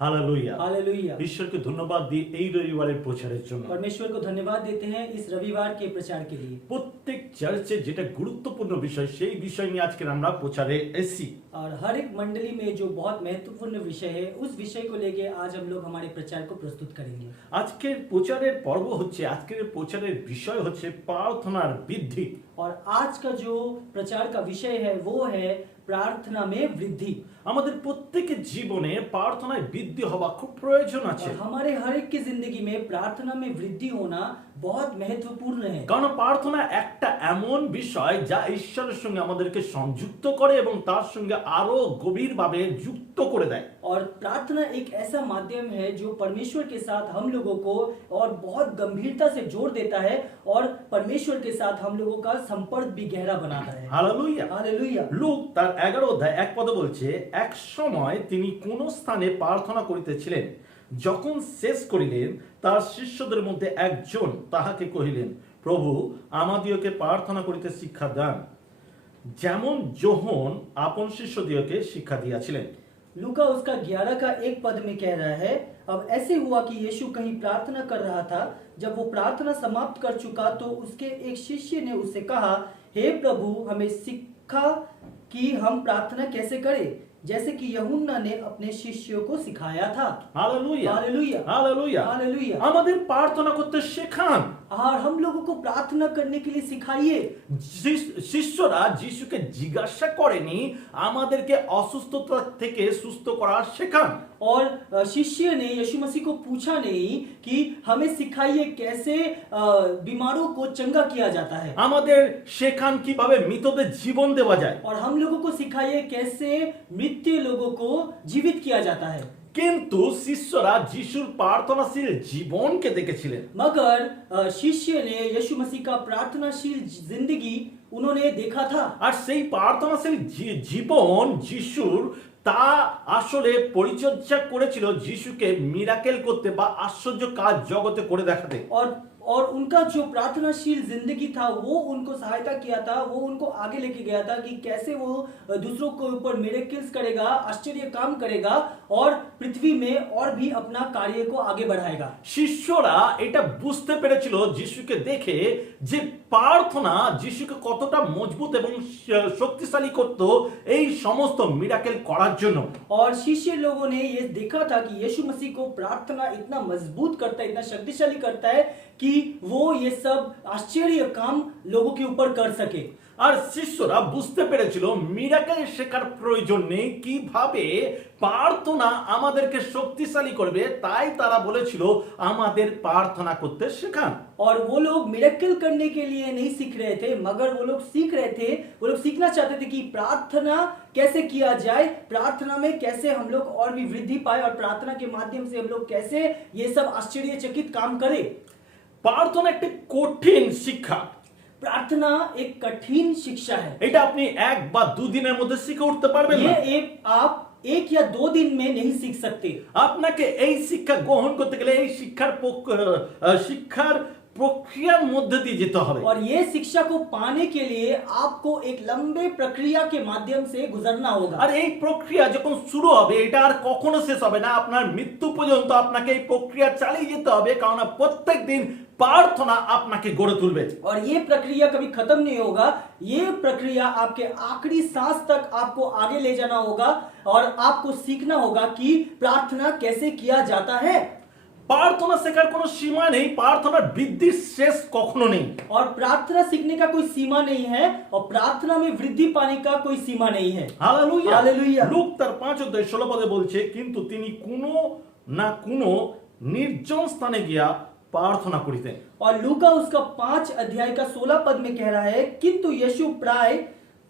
Hallelujah. Hallelujah. ঈশ্বরকে ধন্যবাদ দিই এই রবিবারের প্রচারের জন্য। परमेश्वर को धन्यवाद देते हैं इस रविवार के प्रचार के लिए। প্রত্যেক চার্চে যেটা গুরুত্বপূর্ণ বিষয় সেই বিষয় নিয়ে আজকে আমরা প্রচারে এসেছি। और हर एक मंडली में जो बहुत महत्वपूर्ण विषय है उस विषय को लेके आज हम लोग हमारे प्रचार को प्रस्तुत करेंगे। আজকের প্রচারের পর্ব হচ্ছে, আজকের প্রচারের বিষয় হচ্ছে প্রার্থনার বৃদ্ধি। और आज का जो प्रचार का विषय है वो है प्रार्थना में वृद्धि। আমাদের প্রত্যেকের জীবনে প্রার্থনায় বৃদ্ধি হওয়া খুব প্রয়োজন আছে। और हमारे हर एक की जिंदगी में प्रार्थना में वृद्धि होना बहुत महत्वपूर्ण है। কারণ প্রার্থনা একটা এমন বিষয় যা ঈশ্বরের সঙ্গে আমাদেরকে সংযুক্ত করে এবং তার সঙ্গে আরো গভীরভাবে যুক্ত করে দেয়। और प्रार्थना एक ऐसा माध्यम है जो परमेश्वर के साथ हम लोगों को और बहुत गंभीरता से जोड़ देता है और परमेश्वर के साथ हम लोगों का संपर्क भी गहरा बनाता है। হালেলুয়া। हालेलुया। লূক তার 11 অধ্যায় 1 পদে বলছে, এক সময় তিনি কোন স্থানে প্রার্থনা করিতেছিলেন, যখন শেষ করিলেন তার শিষ্যদের মধ্যে একজন তাহাকে কহিলেন, প্রভু আমাদিওকে প্রার্থনা করিতে শিক্ষা দান, যেমন যোহন আপন শিষ্যদিওকে শিক্ষা দিয়াছিলেন। लूका उसका 11 का एक पद में कह रहा है, अब ऐसे हुआ कि यीशु कहीं प्रार्थना कर रहा था। जब वो प्रार्थना समाप्त कर चुका तो उसके एक शिष्य ने उससे कहा, हे प्रभु हमें सिखा कि हम प्रार्थना कैसे करें, जैसे कि यूहन्ना ने अपने शिष्यों को सिखाया था। हालेलुया। हालेलुया। हालेलुया। हालेलुया। আমাদের প্রার্থনা করতে শেখান। और हम लोगों को प्रार्थना करने के लिए सिखाइए। শিষ্যরা যিশুকে জিজ্ঞাসা করেনি, আমাদেরকে অসুস্থতা থেকে সুস্থ করা শেখান। और शिष्य ने यीशु मसीह को पूछा नहीं कि हमें सिखाइए कैसे बीमारों को चंगा किया जाता है। আমাদের শেখান কিভাবে মৃতদের জীবন দেওয়া যায়। और हम लोगों को सिखाइए कैसे मृत लोगों को जीवित किया जाता है। কিন্তু শিষ্যরা যিশুর প্রার্থনাশীল জীবনকে দেখেছিলেন। मगर शिष्य ने यीशु मसीह का प्रार्थनाशील जिंदगी उन्होंने देखा था। আর সেই প্রার্থনাশীল জীবন যিশুর তা আসলে পরিচর্যা করেছিল যিশুকে মিরাকেল করতে বা আশ্চর্য কাজ জগতে করে দেখাতে। और उनका जो प्रार्थनाशील जिंदगी था वो उनको सहायता किया था, वो उनको आगे लेके गया था कि कैसे वो दूसरों के ऊपर मिरेकल्स करेगा, आश्चर्य काम करेगा और पृथ्वी में और भी अपना कार्य को आगे बढ़ाएगा। শিষ্যরা এটা বুঝতে পেরেছিল যিশুকে দেখে যে প্রার্থনা যিশুকে কতটা মজবুত এবং শক্তিশালী করত এই সমস্ত মিরাকেল করার জন্য। और शिष्य लोगों ने ये देखा था कि यीशु मसीह को प्रार्थना इतना मजबूत करता है, इतना शक्तिशाली करता है कि वो ये सब आश्चर्य काम लोगों के ऊपर कर सके। আর শিষ্যরা বুঝতে পেরেছিল মিরাকেল শেখার প্রয়োজন নেই, কিভাবে প্রার্থনা আমাদেরকে শক্তিশালী করবে, তাই তারা বলেছিল আমাদের প্রার্থনা করতে শেখান। और वो लोग मिरेकल करने के लिए नहीं सीख रहे थे, मगर वो लोग सीख रहे थे, वो लोग सीखना चाहते थे कि प्रार्थना कैसे किया जाए, प्रार्थना में कैसे हम लोग और भी वृद्धि पाए और प्रार्थना के माध्यम से हम लोग कैसे ये सब आश्चर्यचकित काम करें। প্রার্থনা একটি কঠিন শিক্ষা। प्रार्थना एक कठिन शिक्षा है। এটা আপনি এক বা দুদিনের মধ্যে শিখে উঠতে পারবেন না। ये आप एक या दो दिन में नहीं सीख सकते। আপনাকে এই শিক্ষা গ্রহণ করতে গেলে এই শিক্ষার প্রক্রিয়ার মধ্যে দিয়ে যেতে হবে। और ये शिक्षा को पाने के लिए आपको एक लंबे प्रक्रिया के माध्यम से गुजरना होगा। আর এই প্রক্রিয়া যখন শুরু হবে এটা আর কখনো শেষ হবে না, আপনার মৃত্যু পর্যন্ত আপনাকে এই প্রক্রিয়া চালিয়ে যেতে হবে, কারণ প্রত্যেকদিন প্রার্থনা আপনাকে গড়ে তুলবে। और ये प्रक्रिया कभी खत्म नहीं होगा, ये प्रक्रिया आपके आखिरी सांस तक आपको आगे ले जाना होगा और आपको सीखना होगा कि प्रार्थना कैसे किया जाता है। প্রার্থনা শেখার কোনো সীমা নেই, প্রার্থনার বৃদ্ধির শেষ কখনো নেই। और प्रार्थना सीखने का कोई सीमा नहीं है और प्रार्थना में वृद्धि पाने का कोई सीमा नहीं है। হালেলুয়া। हालेलुया। লূক তার 5 অধ্যায় 16 পদে বলছে, কিন্তু তিনি কোনো না কোনো নির্জন স্থানে গিয়া প্রার্থনা করিতেন। और लूका उसका 5 अध्याय का 16 पद में कह रहा है, किंतु यीशु प्राय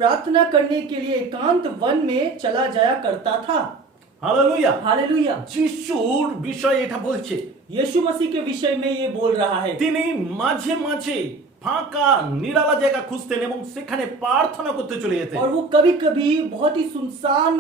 प्रार्थना करने के लिए एकांत वन में चला जाया करता था। हालेलुया। हालेलुया। যিশুর বিষয় এটা বলছে। यीशु मसीह के विषय में ये बोल रहा है। তিনি মাঝে মাঝে ফাঁকা নিরালা জায়গা খুঁজতেন এবং সেখানে প্রার্থনা করতে চলে যেতেন। और वो कभी कभी बहुत ही सुनसान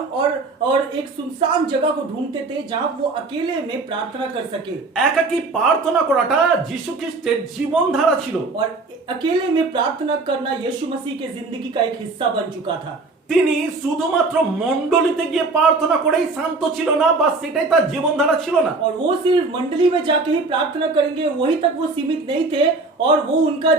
और एक सुनसान जगह को ढूंढते थे जहां वो अकेले में प्रार्थना कर सके। একাকী প্রার্থনা করাটা যিশু খ্রিস্টের জীবনধারা ছিল। और अकेले में प्रार्थना करना यीशु मसीह के जिंदगी का एक हिस्सा बन चुका था। তিনি শুধুমাত্র মণ্ডলীতে গিয়ে প্রার্থনা করেই শান্ত ছিল না বা সেটাই তার জীবনধারা ছিল না। और वो सिर्फ मंडली में जाके ही प्रार्थना करेंगे वहीं तक वो सीमित नहीं थे और वो उनका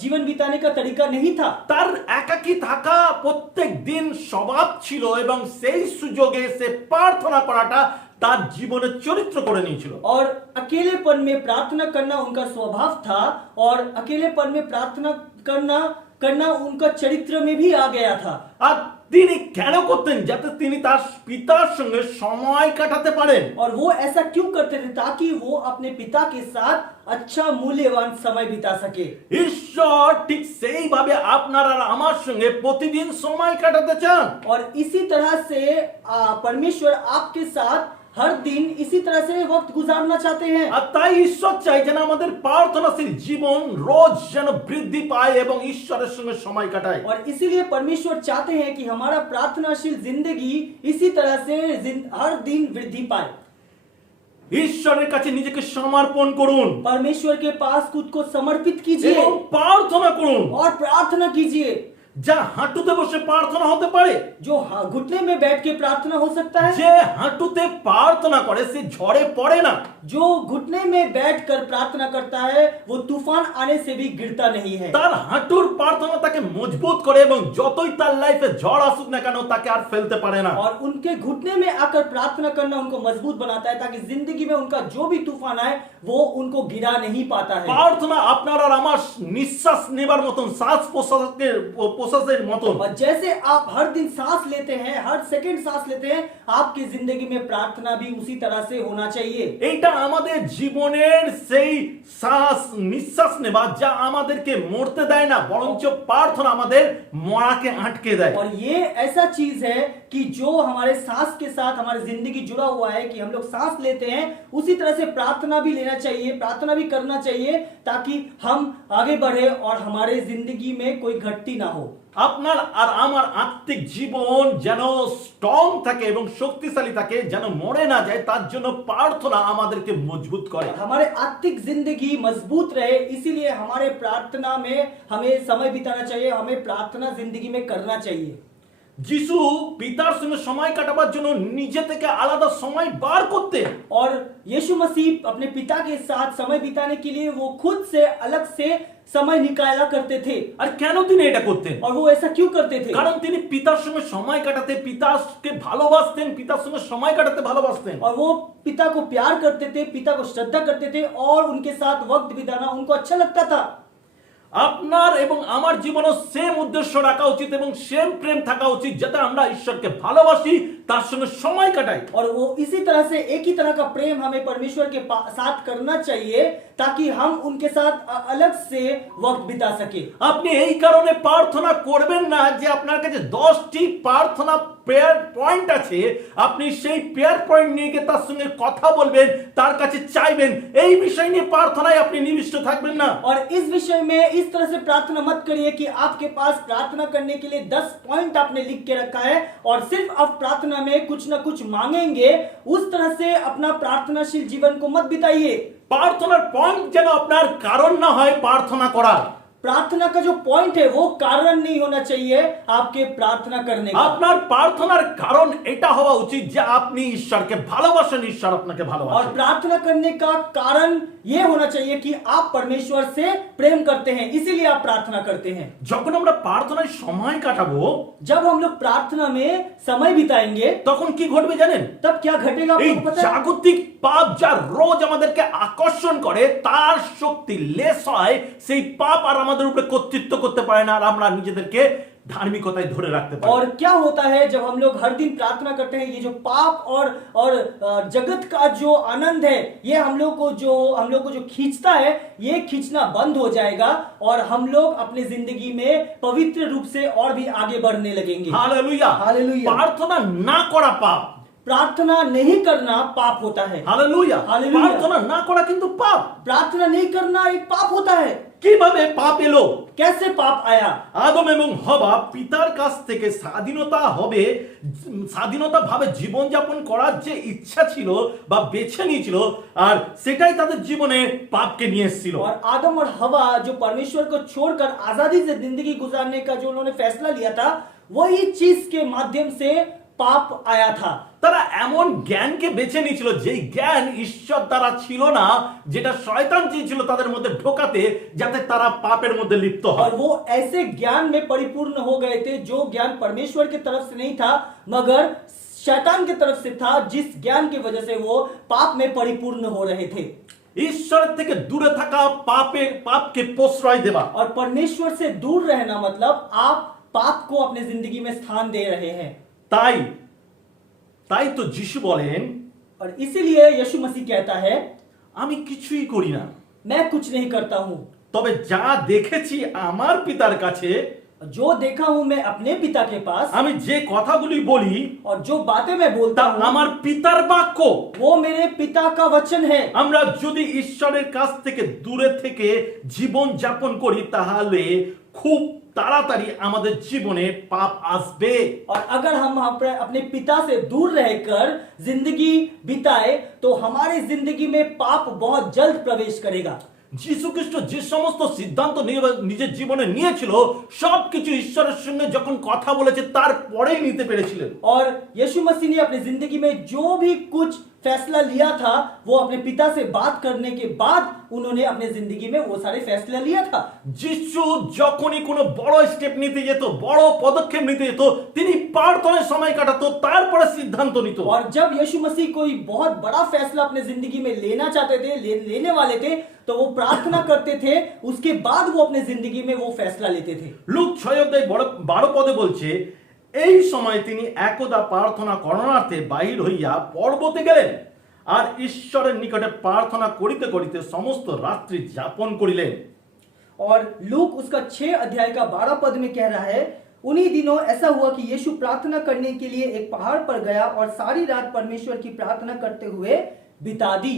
जीवन बिताने का तरीका नहीं था। তার একাকী থাকা প্রত্যেক দিন স্বভাব ছিল এবং সেই সুযোগে সে প্রার্থনা করাটা তার জীবনের চরিত্র করে নিয়েছিল। और अकेलेपन में प्रार्थना करना उनका स्वभाव था और अकेलेपन में प्रार्थना करना उनका चरित्र में भी आ गया था। আর তিনি কেন করতেন? যাতে তিনি তার পিতার সঙ্গে সময় কাটাতে পারেন। और वो ऐसा क्यों करते थे? ताकि वो अपने पिता के साथ अच्छा मूल्यवान समय बिता सके। ঈশ্বর ঠিক সেইভাবে আপনার আর আমার সঙ্গে প্রতিদিন সময় কাটাতে চান। और इसी तरह से परमेश्वर आपके साथ हर दिन इसी तरह से वक्त गुजारना चाहते हैं। আর তাই ঈশ্বর চাই যেন আমাদের প্রার্থনাশীল জীবন রোজ যেন বৃদ্ধি পায় এবং ঈশ্বরের সঙ্গে সময় কাটায়। और इसीलिए परमेश्वर चाहते हैं कि हमारा प्रार्थनाशील जिंदगी इसी तरह से हर दिन वृद्धि पाए। ঈশ্বরের কাছে নিজেকে সমর্পণ করুন परमेश्वर के पास खुद को समर्पित कीजिए এবং প্রার্থনা করুন। और प्रार्थना कीजिए। যা হাঁটুতে বসে প্রার্থনা হতে পারে, जो घुटने में बैठ के प्रार्थना हो सकता है। যে হাঁটুতে প্রার্থনা করে সে ঝড়ে পড়ে না। जो घुटने में बैठकर प्रार्थना करता है वो तूफान आने से भी गिरता नहीं है। তার হাঁটুর প্রার্থনা তাকে মজবুত করে এবং যতই তার লাইফে ঝড় আসুক না কেন তাকে আর ফেলতে পারে না। और उनके घुटने में आकर प्रार्थना करना उनको मजबूत बनाता है ताकि जिंदगी में उनका जो भी तूफान आए वो उनको गिरा नहीं पाता है। প্রার্থনা আপনার আর আমার নিঃশ্বাস নেবার মতন, শ্বাস প্রশ্বাসের মতন। और जैसे आप हर दिन सांस लेते हैं, हर सेकंड सांस लेते हैं, आपकी जिंदगी में प्रार्थना भी उसी तरह से होना चाहिए। এইটা আমাদের জীবনের সেই শ্বাস নিঃশ্বাস নেবা যা আমাদেরকে মরতে দেয় না, বরঞ্চ প্রার্থনা আমাদের মরাকে আটকে দেয়। और ये ऐसा चीज है कि जो हमारे सांस के साथ हमारी जिंदगी जुड़ा हुआ है कि हम लोग सांस लेते हैं, उसी तरह से प्रार्थना भी लेना चाहिए, प्रार्थना भी करना चाहिए ताकि हम आगे बढ़े और हमारे जिंदगी में कोई घटती ना हो। আপনার আর আমার আত্মিক জীবন যেন স্ট্রং থাকে এবং শক্তিশালী থাকে, যেন মরে না যায়, তার জন্য প্রার্থনা আমাদেরকে মজবুত করে। हमारे आत्मिक जिंदगी मजबूत रहे इसीलिए हमारे प्रार्थना में हमें समय बिताना चाहिए, हमें प्रार्थना जिंदगी में करना चाहिए। যিশু পিতার সঙ্গে সময় কাটাবার জন্য নিজে থেকে আলাদা সময় বার করতেন। और यीशु मसीह अपने पिता के साथ समय बिताने के लिए वो खुद से अलग से समय निकाला करते थे। আর কেন তিনি এটা করতেন? और वो ऐसा क्यों करते थे? কারণ তিনি পিতার সঙ্গে সময় কাটাতে, পিতাকে ভালোবাসতেন, পিতার সঙ্গে সময় কাটাতে ভালোবাসতেন। और वो पिता को प्यार करते थे, पिता को श्रद्धा करते थे और उनके साथ वक्त बिताना उनको अच्छा लगता था। আপনার এবং আমার জীবনও সেম উদ্দেশ্য রাখা উচিত এবং সেম প্রেম থাকা উচিত যাতে আমরা ঈশ্বরকে ভালোবাসি, তার সঙ্গে সময় কাটাই। और वो इसी तरह से एक ही तरह का प्रेम हमें परमेश्वर के साथ करना चाहिए ताकि हम उनके साथ अलग से वक्त बिता सके। আপনি এই কারণে প্রার্থনা করবেন না যে আপনার কাছে 10টি প্রার্থনা প্রেয়ার পয়েন্ট আছে, আপনি সেই প্রেয়ার পয়েন্ট নিয়ে গিয়ে তার সঙ্গে কথা বলবেন, তার কাছে চাইবেন, এই বিষয় নিয়ে প্রার্থনায় আপনি নিবিষ্ট থাকবেন না। और इस विषय में इस तरह से प्रार्थना मत करिए कि आपके पास प्रार्थना करने के लिए 10 पॉइंट आपने लिख के रखा है और सिर्फ आप प्रार्थना में कुछ ना कुछ मांगेंगे, उस तरह से अपना प्रार्थनाशील जीवन को मत बिताइए। প্রার্থনার পয়েন্ট যেন আপনার কারণ না হয় প্রার্থনা করার। प्रार्थना का जो पॉइंट है वो कारण नहीं होना चाहिए आपके प्रार्थना करने का। আপনার প্রার্থনার কারণ এটা হওয়া উচিত যে আপনি ঈশ্বরকে ভালোবাসেন, ঈশ্বর আপনাকে और ভালোবাসেন। प्रार्थना करने का कारण ये होना चाहिए कि आप परमेश्वर से प्रेम करते हैं, इसीलिए आप प्रार्थना करते हैं। যখন আমরা প্রার্থনায় সময় কাটাবো, जब हम लोग प्रार्थना में समय बिताएंगे তখন কি ঘটবে জানেন? तब क्या घटेगा এই आपको पता है? জাগতিক পাপ যা রোজ আমাদেরকে আকর্ষণ করে, তার শক্তি লেস হয়, সেই পাপ আর আমাদের উপরে কর্তৃত্ব করতে পারে না আর আমরা নিজেদেরকে धार्मिकताय धरे रखते पारे। और क्या होता है जब हम लोग हर दिन प्रार्थना करते हैं, ये जो पाप और जगत का जो आनंद है ये हम लोग को जो खींचता है, ये खींचना बंद हो जाएगा और हम लोग अपने जिंदगी में पवित्र रूप से और भी आगे बढ़ने लगेंगे। Hallelujah, hallelujah. प्रार्थना ना करा पाप, प्रार्थना नहीं करना पाप होता है। Hallelujah, hallelujah. प्रार्थना ना करा किंतु पाप। प्रार्थना नहीं करना एक पाप होता है। কিভাবে পাপ এলো? कैसे पाप आया? আদম এবং হবা পিতার কাছ থেকে স্বাধীনতা ভাবে জীবন যাপন করার যে ইচ্ছা ছিল বা বেছে নিয়েছিল, আর সেটাই তাদের জীবনে পাপকে নিয়ে এসেছিল। और आदम और हवा जो परमेश्वर को छोड़कर आजादी से जिंदगी गुजारने का जो उन्होंने फैसला लिया था, वही चीज के माध्यम से पाप आया था। তারা এমন জ্ঞানকে বেছে নিয়েছিল যেই জ্ঞান ঈশ্বর দ্বারা ছিল না, যেটা শয়তান চেয়েছিল তাদের মধ্যে ঢোকাতে, যাতে তারা পাপের মধ্যে লিপ্ত और হয়। वो ऐसे ज्ञान में परिपूर्ण हो गए थे जो ज्ञान परमेश्वर की तरफ से नहीं था मगर शैतान की तरफ से था, जिस ज्ञान की वजह से वो पाप में परिपूर्ण हो रहे थे। ঈশ্বরের থেকে দূরে থাকা পাপকে প্রশ্রয় দেওয়া। और परमेश्वर से दूर रहना मतलब आप पाप को अपने जिंदगी में स्थान दे रहे हैं। তাই তো যিশু বলেন, और इसीलिए यीशु मसीह कहता है, আমি কিছুই করি না, मैं कुछ नहीं करता हूं, তবে যা দেখেছি আমার পিতার কাছে, जो देखा हूं मैं अपने पिता के पास, আমি যে কথাগুলি বলি और जो बातें मैं बोलता তা हूं আমার পিতার বাক্য। वो मेरे पिता का वचन है। আমরা যদি ঈশ্বরের কাছ থেকে দূরে থেকে জীবন যাপন করি, তাহলে খুব তাড়াতাড়ি আমাদের জীবনে পাপ আসবে। और अगर हम अपने पिता से दूर रहकर जिंदगी बिताए तो हमारी जिंदगी में पाप बहुत जल्द प्रवेश करेगा। যীশু খ্রিস্ট যে সমস্ত সিদ্ধান্ত নিজের জীবনে নিয়েছিল, সবকিছু ঈশ্বরের সঙ্গে যখন কথা বলেছে তারপরেই নিতে পেরেছিলেন। और यीशु मसीह ने अपनी जिंदगी में जो भी कुछ फैसला लिया था वो अपने पिता से बात करने के बाद उन्होंने अपने जिंदगी में वो सारे फैसला लिया था। যিশু যখনই কোনো বড় স্টেপ নিতে যেত, বড় পদক্ষেপ নিতে যেত, তিনি প্রার্থনায় সময় কাটাতো, তারপরে সিদ্ধান্ত নিত। और जब यीशु मसीह कोई बहुत बड़ा फैसला अपने जिंदगी में लेना चाहते थे, लेने वाले थे, तो वो प्रार्थना करते थे, उसके बाद वो अपने जिंदगी में वो फैसला लेते थे। লুক 6:12 বলছে, এই সময় তিনি একদা প্রার্থনা করণার্থে বাহির হইয়া পর্বতে গেলেন, আর ঈশ্বরের নিকটে প্রার্থনা করিতে করিতে সমস্ত রাত্রি যাপন করিলেন। और लूक उसका 6 अध्याय का 12 पद में कह रहा है, उन्हीं दिनों ऐसा हुआ कि यीशु प्रार्थना करने के लिए एक पहाड़ पर गया और सारी रात परमेश्वर की प्रार्थना करते हुए बिता दी।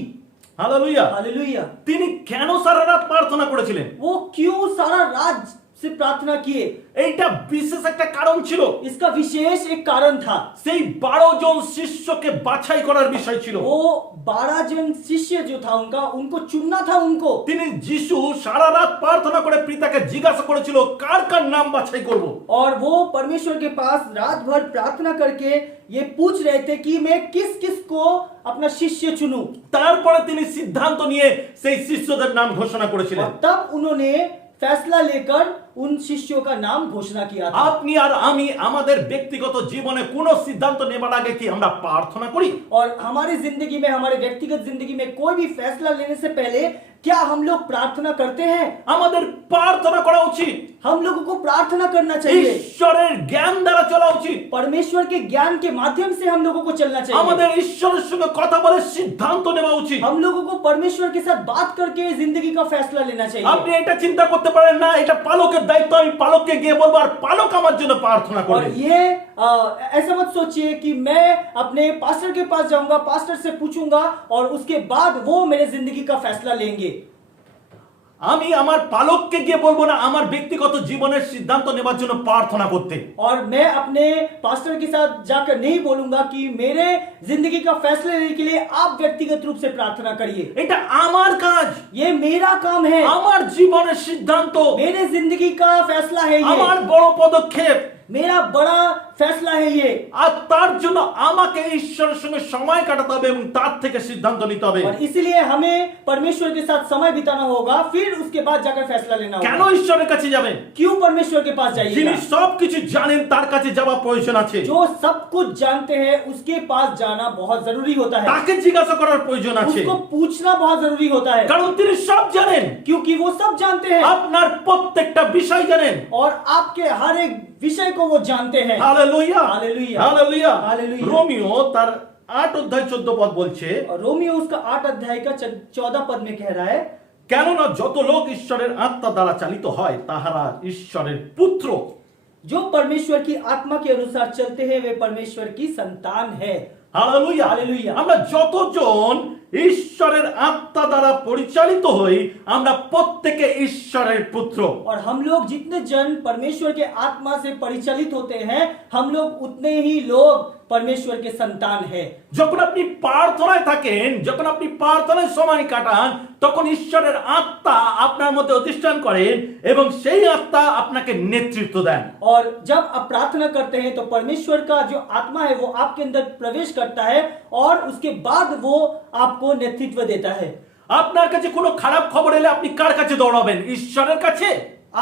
हालेलुया। हालेलुया। তিনি কেন সারা রাত প্রার্থনা করেছিলেন? वो क्यों सारा रात से प्रार्थना किए? এইটা বিশেষ একটা কারণ ছিল। इसका विशेष एक कारण था। সেই 12 জন শিষ্যকে বাছাই করার বিষয় ছিল। वो 12 जन शिष्य जो था उनको चुनना था उनको। তিনি যিশু সারা রাত প্রার্থনা করে পিতাকে জিজ্ঞাসা করেছিল, কার কার নাম বাছাই করব। और वो परमेश्वर के पास रात भर प्रार्थना करके ये पूछ रहे थे कि मैं किस किस को अपना शिष्य चुनूं। তারপরে তিনি সিদ্ধান্ত নিয়ে সেই শিষ্যদের নাম ঘোষণা করেছিলেন। और तब उन्होंने फैसला लेकर उन शिष्यों का नाम घोषणा किया था। আপনি আর আমি আমাদের ব্যক্তিগত জীবনে কোন সিদ্ধান্ত নেবার আগে কি আমরা প্রার্থনা করি? और हमारी जिंदगी में, हमारे व्यक्तिगत जिंदगी में कोई भी फैसला लेने से पहले क्या हम लोग प्रार्थना करते हैं? আমাদের প্রার্থনা করা উচিত। हम लोगों को प्रार्थना करना चाहिए। ঈশ্বরের জ্ঞান দ্বারা চলা উচিত। परमेश्वर के ज्ञान के माध्यम से हम लोगों को चलना चाहिए। আমাদের ঈশ্বরের সঙ্গে কথা বলে সিদ্ধান্ত নেওয়া উচিত। हम लोगों को परमेश्वर के साथ बात करके जिंदगी का फैसला लेना चाहिए। আপনি এটা চিন্তা করতে পারেন না, এটা পালকের দায়িত্ব, আমি পালককে গিয়ে বলবো আর পালক আমার জন্য প্রার্থনা और করবে। ये ऐसा मत सोचिए कि मैं अपने पास्टर के पास जाऊंगा, पास्टर से पूछूंगा और उसके बाद वो मेरे जिंदगी का फैसला लेंगे। আমি আমার পালককে গিয়ে বলবো না আমার ব্যক্তিগত জীবনের সিদ্ধান্ত নেবার জন্য প্রার্থনা করতে। और मैं अपने पास्टर के साथ जाकर नहीं बोलूंगा कि मेरे जिंदगी का फैसला लेने के लिए आप व्यक्तिगत रूप से प्रार्थना करिए। এটা আমার কাজ, ये मेरा काम है, আমার জীবনের সিদ্ধান্ত, मेरे जिंदगी का फैसला है আমার ये, বড় পদক্ষেপ। मेरा बड़ा फैसला है ये। আর তার জন্য আমাকে ঈশ্বরের সঙ্গে সময় কাটাতে হবে এবং তার থেকে সিদ্ধান্ত নিতে হবে। और इसलिए हमें परमेश्वर के साथ समय बिताना होगा, फिर उसके बाद जाकर फैसला लेना কেন होगा। ঈশ্বরের কাছে যাবেন? क्यों परमेश्वर के पास যিনি जाइएगा? সবকিছু জানেন তার কাছে যাওয়া প্রয়োজন আছে। जो सब कुछ जानते हैं उसके पास जाना बहुत जरूरी होता है। তাকে জিজ্ঞাসা করার প্রয়োজন আছে, उसको पूछना बहुत जरूरी होता है, কারণ তিনি সব জানেন। क्योंकि वो सब जानते हैं আপনার প্রত্যেকটা বিষয় জানেন। और आपके हर एक विषय को वो जानते हैं। Hallelujah, hallelujah. Hallelujah. Hallelujah. Romeo তার 8 অধ্যায় 14 পদ বলছে, और रोमियो उसका 8 अध्याय का 14 पद में कह रहा है, কেননা যত লোক ঈশ্বরের আত্মা দ্বারা চালিত হয় তাহারা ঈশ্বরের পুত্র। जो परमेश्वर की आत्मा के अनुसार चलते हैं वे परमेश्वर की संतान है। Hallelujah, hallelujah. আমরা যতজন ঈশ্বরের আত্মা দ্বারা পরিচালিত হই আমরা প্রত্যেকে ঈশ্বরের পুত্র। और हम लोग जितने जन परमेश्वर के आत्मा से परिचालित होते हैं हम लोग उतने ही लोग परमेश्वर के संतान है। যখন আপনি প্রার্থনায় থাকেন, যখন আপনি প্রার্থনায় সময় কাটান, তখন ঈশ্বরের আত্মা আপনার মধ্যে অধিষ্ঠান করেন এবং সেই আত্মা আপনাকে নেতৃত্ব দেন। और जब आप प्रार्थना करते हैं तो परमेश्वर का जो आत्मा है वो आपके अंदर प्रवेश करता है और उसके बाद वो आपको नेतृत्व देता है। আপনার কাছে কোনো খারাপ খবর এলে আপনি কার কাছে দৌড়াবেন? ঈশ্বরের কাছে?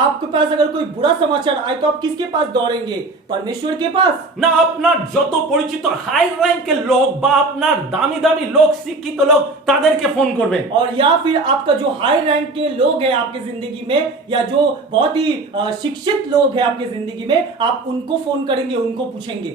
आपके पास अगर कोई बुरा समाचार आए तो आप किसके पास दौड़ेंगे? परमेश्वर के पास? না আপনার যত পরিচিত হাই র্যাঙ্কের লোক বা আপনার দামি দামি লোক, শিক্ষিত লোক, তাদেরকে ফোন করবেন। और या फिर आपका जो हाई रैंक के लोग हैं आपके जिंदगी में, या जो बहुत ही शिक्षित लोग हैं आपके जिंदगी में, आप उनको फोन करेंगे, उनको पूछेंगे।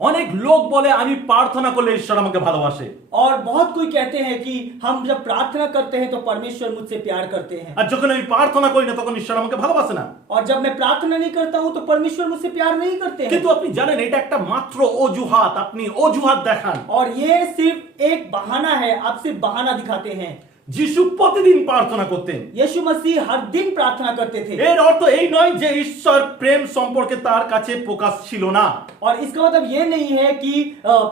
অনেক লোক বলে আমি প্রার্থনা করলে ঈশ্বর আমাকে ভালোবাসে। और बहुत कोई कहते हैं कि हम जब प्रार्थना करते हैं तो परमेश्वर मुझसे प्यार करते हैं, আর যখন আমি প্রার্থনা করি না তখন ঈশ্বর আমাকে ভালোবাসে না। और जब मैं प्रार्थना नहीं करता हूं तो परमेश्वर मुझसे प्यार नहीं करते हैं। কিন্তু আপনি জানেন এটা একটা মাত্র অজুহাত, আপনি অজুহাত দেখান। और ये सिर्फ एक बहाना है, आप सिर्फ बहाना दिखाते हैं। যিশু প্রতিদিন প্রার্থনা করতেন। यीशु मसीह हर दिन प्रार्थना करते थे। এর অর্থ এই নয় যে ঈশ্বর প্রেম সম্পর্কে তার কাছে প্রকাশ ছিল না। और इसका मतलब ये नहीं है कि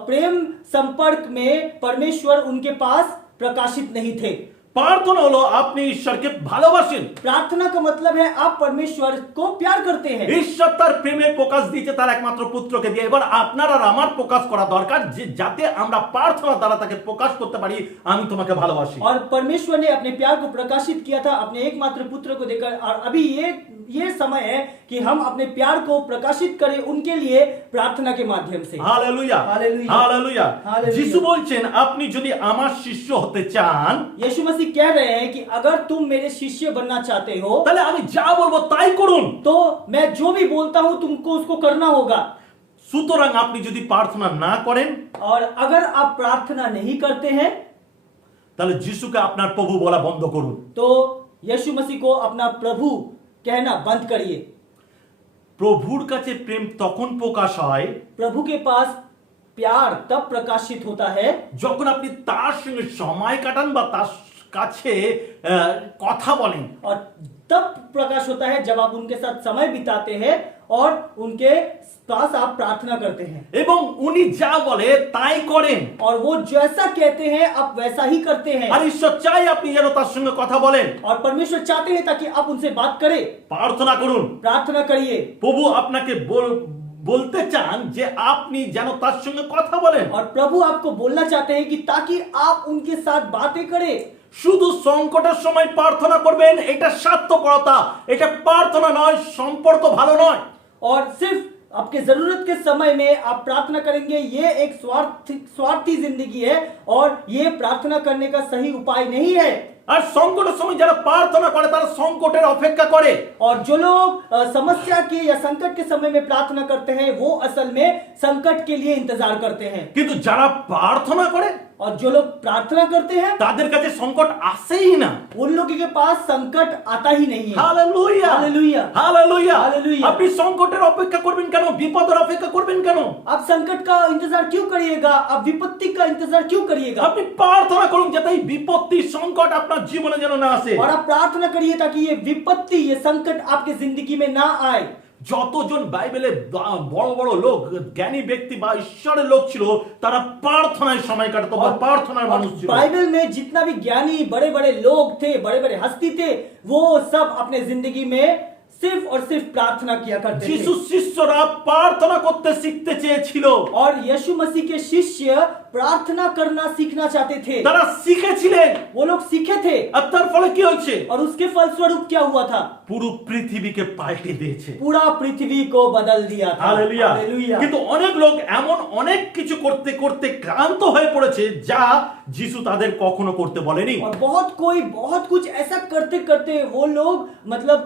प्रेम संपर्क में परमेश्वर उनके पास प्रकाशित नहीं थे। প্রার্থনা হলো আপনি ঈশ্বরকে ভালোবাসেন। प्रार्थना का मतलब है आप परमेश्वर को प्यार करते हैं। ঈশ্বর তার প্রেমের প্রকাশ দিয়েছে তার একমাত্র পুত্রকে দিয়ে। এবার আপনার আর আমার প্রকাশ করা দরকার যে যাতে আমরা প্রার্থনা দ্বারা তাকে প্রকাশ করতে পারি আমি তোমাকে ভালোবাসি। और परमेश्वर ने अपने प्यार को प्रकाशित किया था अपने एकमात्र पुत्र को देकर, और अभी ये समय है कि हम अपने प्यार को प्रकाशित करें उनके लिए प्रार्थना के माध्यम से। Hallelujah, hallelujah. হালেলুয়া। हालेलुया। যিশু বলছেন আপনি যদি আমার শিষ্য হতে চান यीशु मसीह कह रहे हैं कि अगर तुम मेरे शिष्य बनना चाहते हो তাহলে আমি যা বলবো তাই করুন। तो मैं जो भी बोलता हूं तुमको उसको करना होगा। সুতরাং আপনি যদি প্রার্থনা না করেন और अगर आप प्रार्थना नहीं करते हैं তাহলে যিশুকে আপনার প্রভু বলা বন্ধ করুন। तो यीशु मसीह को अपना प्रभु कहना बंद करिए। প্রভুর কাছে প্রেম তখন প্রকাশ হয় प्रभु के पास प्यार तब प्रकाशित होता है যখন আপনি তার সঙ্গে সময় কাটান বা তার কাছে কথা বলেন। और तब प्रकाश होता है जब आप उनके साथ समय बिताते हैं और उनके पास आप प्रार्थना करते हैं এবং উনি যা বলে তাই করেন। और वो जैसा कहते हैं आप वैसा ही करते हैं। আর ঈশ্বর চাই আপনি যেন তার সঙ্গে কথা বলেন। और परमेश्वर चाहते हैं ताकि आप उनसे बात करें। প্রার্থনা করুন। प्रार्थना करिए প্রভু আপনাকে বলতে চান যে আপনি যেন তার সঙ্গে কথা বলেন। और प्रभु आपको बोलना चाहते हैं कि ताकि आप उनके साथ बातें करें। শুধু সংকটের সময় প্রার্থনা করবেন এটা স্বার্থপরতা, এটা প্রার্থনা নয়, সম্পর্ক ভালো নয়। और सिर्फ आपके जरूरत के समय में आप प्रार्थना करेंगे, ये एक स्वार्थी जिंदगी है और ये प्रार्थना करने का सही उपाय नहीं है। আর সংকটের সময় যারা প্রার্থনা করে তারা সংকটের অপেক্ষা করে। और जो लोग समस्या के या संकट के समय में प्रार्थना करते हैं वो असल में संकट के लिए इंतजार करते हैं। কিন্তু যারা প্রার্থনা করে और जो लोग प्रार्थना करते हैं তাদের কাছে সংকট আসেই না। उन लोगों के पास संकट आता ही नहीं है। Hallelujah, hallelujah. হালেলুয়া। हालेलुया। আপনি সংকটের অপেক্ষা করবেন কেন? বিপদের অপেক্ষা করবেন কেন? आप संकट का इंतजार क्यों करिएगा? आप विपत्ति का इंतजार क्यों करिएगा? আপনি প্রার্থনা করুন যাতে এই বিপত্তি সংকট আপনার জীবনে যেন না আসে। और आप प्रार्थना करिए ताकि ये विपत्ति ये संकट आपके जिंदगी में ना आए। যতজন বাইবেলে বড় বড় লোক, জ্ঞানী ব্যক্তি বা ঈশ্বরের লোক ছিল তারা প্রার্থনায় সময় কাটাতো বা প্রার্থনার মানুষ ছিল। बाइबल में जितना भी ज्ञानी बड़े बड़े लोग थे, बड़े बड़े हस्ती थे, वो सब अपने जिंदगी में सिर्फ और सिर्फ प्रार्थना किया करते যিশু थे। শিষ্যরা প্রার্থনা করতে শিখতে চেয়েছিল। और यीशु मसीह के शिष्य प्रार्थना करना सीखना चाहते थे। তারা শিখেছিলেন। वो लोग सीखे थे আর তার ফলে কি হয়েছে? और उसके फलस्वरूप क्या हुआ था? পুরো পৃথিবীকে পাল্টে দিয়েছে। पूरा पृथ्वी को बदल दिया था। হালেলুয়া। हालेलुया। কিন্তু অনেক লোক এমন অনেক কিছু করতে করতে ক্লান্ত হয়ে পড়েছে যা যিশু তাদের কখনো করতে বলেনি। और बहुत कोई बहुत कुछ ऐसा करते करते वो लोग मतलब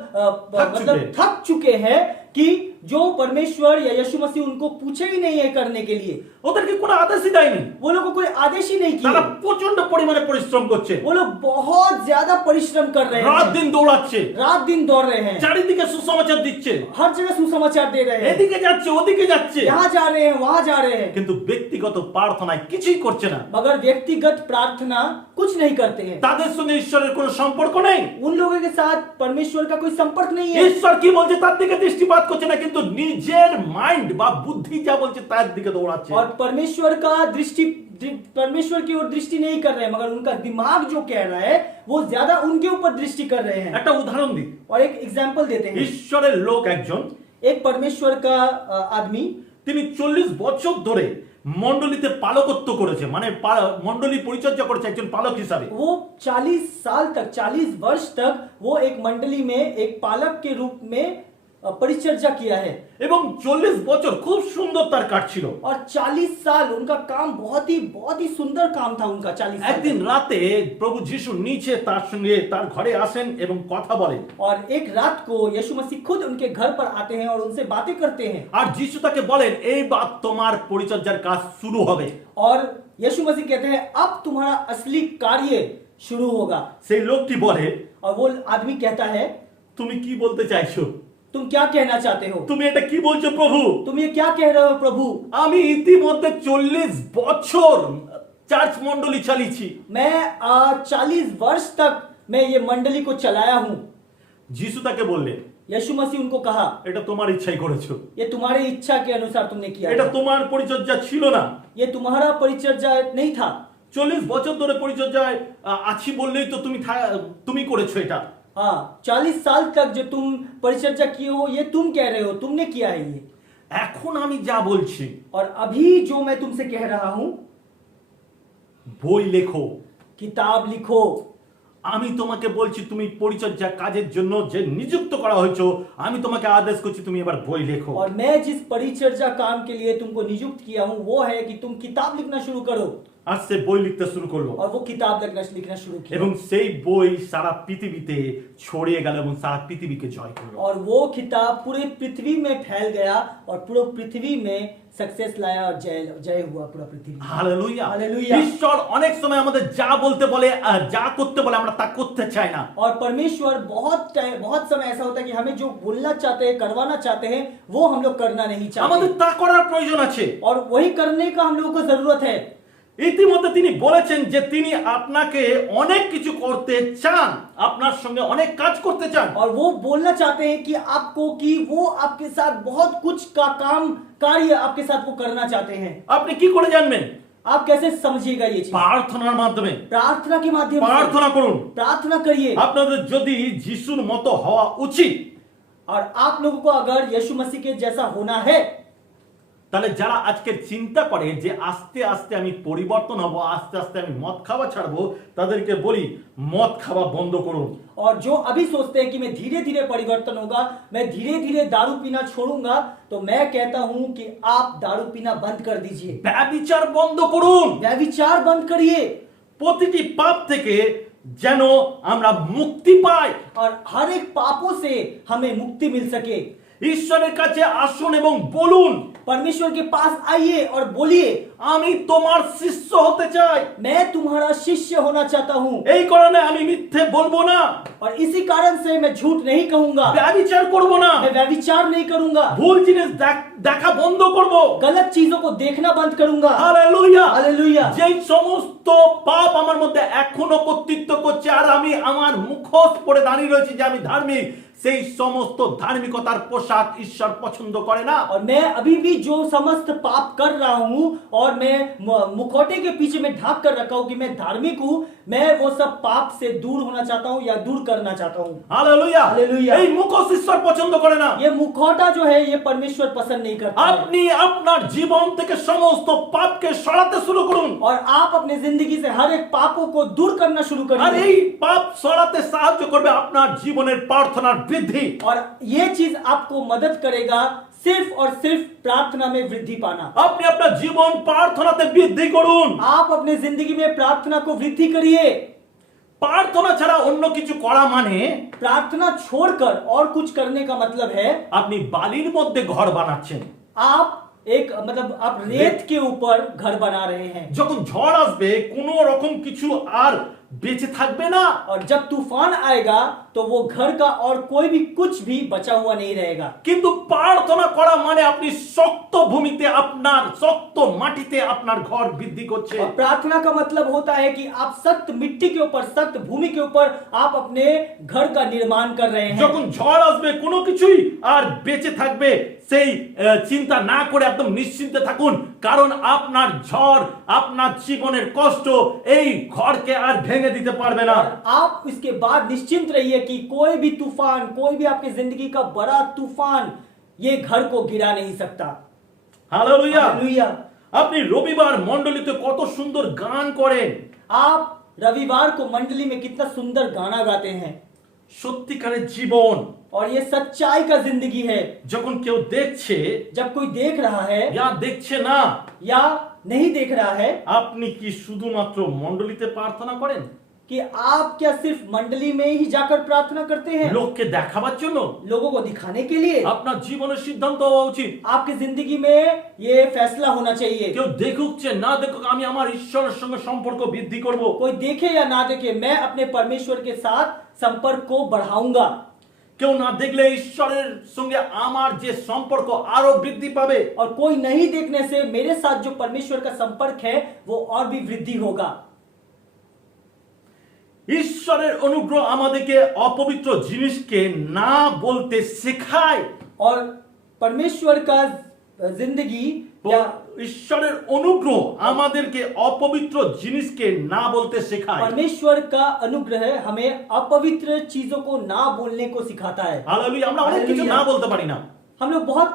थक चुके हैं कि जो परमेश्वर या यीशु मसीह उनको पूछे ही नहीं है करने के लिए। ওদেরকে কোনো আদেশই দেয়নি। वो लोग को कोई आदेश ही नहीं তারা किया। প্রচন্ড পরিমাণে পরিশ্রম করছে। वो लोग बहुत ज्यादा परिश्रम कर रहे রাত हैं, দিন দৌড়াচ্ছে, रात दिन दौड़ रहे हैं, চারিদিকে সুসমাচার দিচ্ছে, हर जगह सुसमाचार दे रहे हैं, এদিকে যাচ্ছে ওদিকে যাচ্ছে, यहाँ जा रहे हैं वहां जा रहे हैं, কিন্তু ব্যক্তিগত প্রার্থনায় কিছুই করছে না। मगर व्यक्तिगत प्रार्थना कुछ नहीं करते हैं। তাদের সঙ্গে ঈশ্বরের কোনো সম্পর্ক নেই। उन लोगों के साथ परमेश्वर का कोई संपर्क नहीं है। ঈশ্বর কি বলছে তার দিকে দৃষ্টিপাত করছে না, কিন্তু নিজের মাইন্ড বা বুদ্ধি যা বলছে তার দিকে দৌড়াচ্ছে। और परमेश्वर की ओर दृष्टि नहीं कर रहे हैं, मगर उनका दिमाग जो कह रहा है वो ज्यादा उनके ऊपर दृष्टि कर रहे हैं। একটা উদাহরণ দিই। और एक एग्जाम्पल देते हैं। ঈশ্বরের লোক একজন, एक परमेश्वर का आदमी, তিনি 40 বছর ধরে মণ্ডলীতে পালকত্ব করেছে, মানে মণ্ডলী পরিচর্যা করেছে একজন পালক হিসাবে। वो 40 साल तक, 40 वर्ष तक वो एक मंडली में एक पालक के रूप में परिचर्या किया है। এবং 40 বছর খুব সুন্দর তার কাটছিল। और 40 साल उनका काम बहुत ही सुंदर काम था उनका। 40 साल একদিন রাতে প্রভু যিশু নিচে তার সঙ্গে তার ঘরে আসেন এবং কথা বলেন। और एक रात को यीशु मसीह खुद उनके घर पर आते हैं और उनसे बातें करते हैं। আর যিশু তাকে বলেন, এইবার তোমার পরিচর্যার কাজ শুরু হবে। और यीशु मसीह कहते हैं अब तुम्हारा असली कार्य शुरू होगा। সেই লোকটি বলে, और वो आदमी कहता है, তুমি কি বলতে চাইছো? तुम क्या कहना चाहते हो? তুমি এটা কি বলছো প্রভু? तुम ये क्या कह रहे हो प्रभु? আমি ইতিমধ্যে 40 বছর চার্চ মণ্ডলী চালিয়েছি। मैं 40 वर्ष तक मैं ये मंडली को चलाया हूँ। যিশু তাকে বললেন, यीशु मसीह उनको कहा, এটা তোমার ইচ্ছাই করেছো, ये तुम्हारी इच्छा के अनुसार तुमने किया এটা था। তোমার পরিচর্যা ছিল না। ये तुम्हारा परिचर्या नहीं था। 40 বছর ধরে পরিচর্যায় আছি বললেই তো তুমি করেছো এটা। हाँ, 40 साल तक जो तुम परिचर्या किए हो ये तुम कह रहे हो, तुमने किया है ये। এখন আমি যা বলছি, और अभी जो मैं तुमसे कह रहा हूं, বই লেখো। किताब लिखो। আমি তোমাকে বলছি, তুমি পরিচর্যা কাজের জন্য যে নিযুক্ত করা হয়েছো, আমি তোমাকে আদেশ করছি তুমি এবার বই লেখো। और मैं जिस परिचर्या काम के लिए तुमको नियुक्त किया हूं वो है कि तुम किताब लिखना शुरू करो। আর সে বই লিখতে শুরু করলো और वो किताब लिखना शुरू किया। এবং সেই বই সারা পৃথিবীতে ছড়িয়ে গেল এবং সারা পৃথিবীকে জয় করলো। और वो किताब पूरे पृथ्वी में फैल गया और पूरे पृथ्वी में सक्सेस लाया और जय हुआ पूरा पृथ्वी। हालेलुया। हालेलुया। ঈশ্বর অনেক সময় আমাদের যা বলতে বলে আর যা করতে বলে আমরা তা করতে চাই না। और परमेश्वर बहुत समय ऐसा होता है कि हमें जो बोलना चाहते हैं, करवाना चाहते हैं, वो हम लोग करना नहीं আমাদের चाहते। তা করার প্রয়োজন আছে। और वही करने का हम लोगों को जरूरत है। ইতিমধ্যে তিনি বলেছেন যে তিনি আপনাকে অনেক কিছু করতে চান, আপনার সঙ্গে অনেক কাজ করতে চান। और वो बोलना चाहते हैं कि आपको कि वो आपके साथ बहुत कुछ का कार्य आपके साथ वो करना चाहते हैं। আপনি কি করে জানবেন? आप कैसे समझिएगा ये चीज? প্রার্থনার মাধ্যমে। प्रार्थना के माध्यम से। প্রার্থনা করুন। प्रार्थना करिए। আপনাদের যদি যিশুর মতো হওয়া উচিত, और आप लोगों को अगर यीशु मसीह के जैसा होना है, তাহলে যারা আজকে চিন্তা করে যে আস্তে আস্তে আমি পরিবর্তন হব, আস্তে আস্তে আমি মদ খাওয়া ছাড়বো, তাদেরকে বলি মদ খাওয়া বন্ধ করুন। और जो अभी सोचते हैं कि मैं धीरे धीरे परिवर्तन होगा, मैं धीरे धीरे दारू पीना छोड़ूंगा, तो मैं कहता हूं कि आप दारू पीना बंद कर दीजिए। ব্যভিচার বন্ধ করুন। व्यभिचार बंद करिए। প্রতিটি পাপ থেকে যেন আমরা মুক্তি পাই। और हर एक पापों से हमें मुक्ति मिल सके। ঈশ্বরের কাছে আসুন এবং বলুন, परमेश्वर के पास आइए और बोलिए, আমি তোমার শিষ্য হতে চাই। मैं तुम्हारा शिष्य होना चाहता हूँ। এই কারণে আমি মিথ্যে বলবো না, और इसी कारण से मैं झूठ नहीं कहूंगा, ব্যভিচার করব না, मैं व्यभिचार नहीं करूंगा, ভুল জিনিস দেখা বন্ধ করব, गलत चीजों को देखना बंद करूंगा। হালেলুয়া। हालेलुया। যেই সমস্ত পাপ আমার মধ্যে এখনো কর্তৃত্ব করছে আর আমি আমার মুখোশ পরে দাঁড়িয়ে রয়েছি যে আমি ধার্মিক, সেই সমস্ত ধার্মিকতার পোশাক ঈশ্বর পছন্দ করে না। और मैं अभी भी जो समस्त पाप कर रहा हूँ और मैं मुखौटे के पीछे में ढाक कर रखा हूँ कि मैं धार्मिक हूँ, मैं वो सब पाप से दूर होना चाहता हूँ या दूर करना चाहता हूँ। হালেলুয়া। हालेलुया। এই মুখোশ ঈশ্বর পছন্দ করে না। ये मुखौटा जो है ये परमेश्वर पसंद नहीं करता है। আপনি আপনার জীবন থেকে সমস্ত পাপকে সরাতে শুরু করুন। और आप अपने जिंदगी से हर एक पापों को दूर करना शुरू আর करिए। এই পাপ সরাতে সাহায্য করবে আপনার জীবনের প্রার্থনার বৃদ্ধি। और ये चीज आपको मदद करेगा सिर्फ और सिर्फ प्रार्थना में वृद्धि पाना। আপনি আপনার জীবন প্রার্থনাতে বৃদ্ধি করুন। आप अपने जिंदगी में प्रार्थना को वृद्धि करिए। প্রার্থনা ছাড়া অন্য কিছু করা মানে प्रार्थना छोड़कर और कुछ करने का मतलब है আপনি বালির মধ্যে ঘর বানাচ্ছেন। आप एक मतलब आप रेत के ऊपर घर बना रहे हैं। যখন ঝড় আসবে কোনো রকম কিছু আর বেঁচে থাকবে না। और जब तूफान आएगा तो वो घर का और कोई भी कुछ भी बचा हुआ नहीं रहेगा। কিন্তু প্রার্থনা করা মানে আপনি শক্ত ভূমিতে, আপনার শক্ত মাটিতে আপনার ঘর বৃদ্ধি করছে। और प्रार्थना का मतलब होता है कि आप सख्त मिट्टी के ऊपर, सख्त भूमि के ऊपर आप अपने घर का निर्माण कर रहे हैं। যখন ঝড় আসবে কোনো কিছুই আর বেঁচে থাকবে সেই চিন্তা না করে একদম নিশ্চিন্তে থাকুন, কারণ আপনার ঝড়, আপনার জীবনের কষ্ট এই ঘরকে আর ভেঙে দিতে পারবে না। और आप इसके बाद निश्चिंत रहिए कि कोई भी तूफान, कोई भी आपकी जिंदगी का बड़ा तूफान ये घर को गिरा नहीं सकता। হালেলুয়া। हालेलुया। আপনি রবিবার মণ্ডলীতে কত সুন্দর গান করেন। आप रविवार को मंडली में कितना सुंदर गाना गाते हैं, সত্যিকারের জীবন और ये सच्चाई का जिंदगी है। যখন কেউ দেখছে जब कोई देख रहा है या দেখছে না, या नहीं देख रहा है, আপনি কি শুধুমাত্র মণ্ডলীতে প্রার্থনা করেন? कि आप क्या सिर्फ मंडली में ही जाकर प्रार्थना करते हैं লোককে দেখাবার জন্য? लोगों को दिखाने के लिए? আপনার জীবনের সিদ্ধান্ত হওয়া উচিত। आपकी जिंदगी में ये फैसला होना चाहिए। কেউ দেখুক যে না দেখুক, আমি আমার ঈশ্বরের সঙ্গে সম্পর্ক বৃদ্ধি করব। कोई देखे या ना देखे, मैं अपने परमेश्वर के साथ संपर्क को बढ़ाऊंगा। কেউ না দেখলে ঈশ্বরের সঙ্গে আমার যে সম্পর্ক আরো বৃদ্ধি পাবে। और कोई नहीं देखने से मेरे साथ जो परमेश्वर का संपर्क है वो और भी वृद्धि होगा। ঈশ্বরের অনুগ্রহ আমাদেরকে অপবিত্র জিনিসকে না বলতে শেখায়। और परमेश्वर का जिंदगी या ঈশ্বরের অনুগ্রহ আমাদেরকে অপবিত্র জিনিসকে না বলতে শেখায়। परमेश्वर का अनुग्रह हमें अपवित्र चीजों को ना बोलने को सिखाता है। হালেলুয়া। আমরা অনেক কিছু না বলতে পারি না। हम लोग बहुत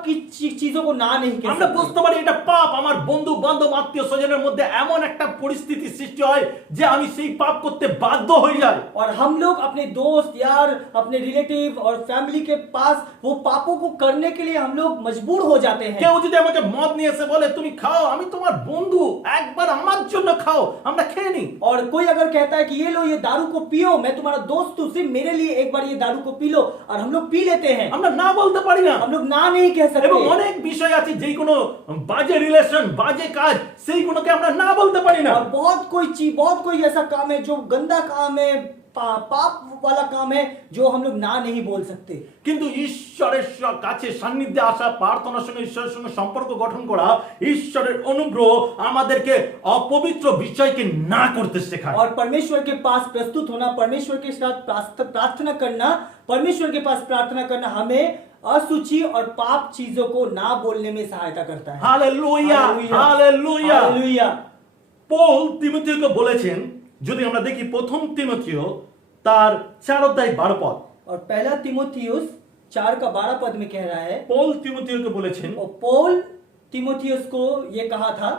चीजों को ना नहीं कह আমরা सकते। বুঝতে পারি এটা পাপ। আমার বন্ধু বান্ধব আত্মীয় স্বজনের মধ্যে এমন একটা পরিস্থিতি সৃষ্টি হয় যে আমি সেই পাপ করতে বাধ্য হয়ে যাই। और हम लोग अपने दोस्त यार, अपने रिलेटिव और फैमिली के पास वो पापों को करने के लिए हम लोग मजबूर हो जाते हैं। কেউ যদি আমাকে মদ নিয়ে এসে বলে তুমি খাও, আমি তোমার বন্ধু, একবার আমার জন্য খাও, আমরা খেয়ে নিই। और कोई अगर कहता है कि ये लो, ये दारू को पियो, मैं तुम्हारा दोस्त हूँ, सिर्फ मेरे लिए एक बार ये दारू को पी लो, और हम लोग पी लेते हैं। আমরা না বলতে পারি না। हम लोग ना नहीं कह এবং सकते। অনেক বিষয় আছে যে কোনো বাজে রিলেশন, বাজে কাজ, সেইগুলোকে আমরা না বলতে পারি না। और बहुत कोई चीज, बहुत कोई ऐसा काम है जो गंदा काम है, पाप वाला काम है, जो हम लोग ना नहीं बोल सकते। কিন্তু ঈশ্বরের কাছে সান্নিধ্যে আসা, প্রার্থনার সঙ্গে ঈশ্বরের সঙ্গে সম্পর্ক গঠন করা, ঈশ্বরের অনুগ্রহ আমাদেরকে অপবিত্র বিষয়কে না করতে শেখায়। और परमेश्वर के पास प्रस्तुत होना, परमेश्वर के साथ प्रार्थना करना, परमेश्वर के पास प्रार्थना करना हमें असुचि और पाप चीजों को ना बोलने में सहायता करता है। Hallelujah, hallelujah. हालेलुया। পৌল তিমথিওকে বলেছেন, যদি আমরা দেখি প্রথম তিমথিও তার 4:12 और पहला तिमोथियुस 4:12 में कह रहा है, পৌল তিমথিওকে বলেছেন, और पौल तिमोथियुस को ये कहा था,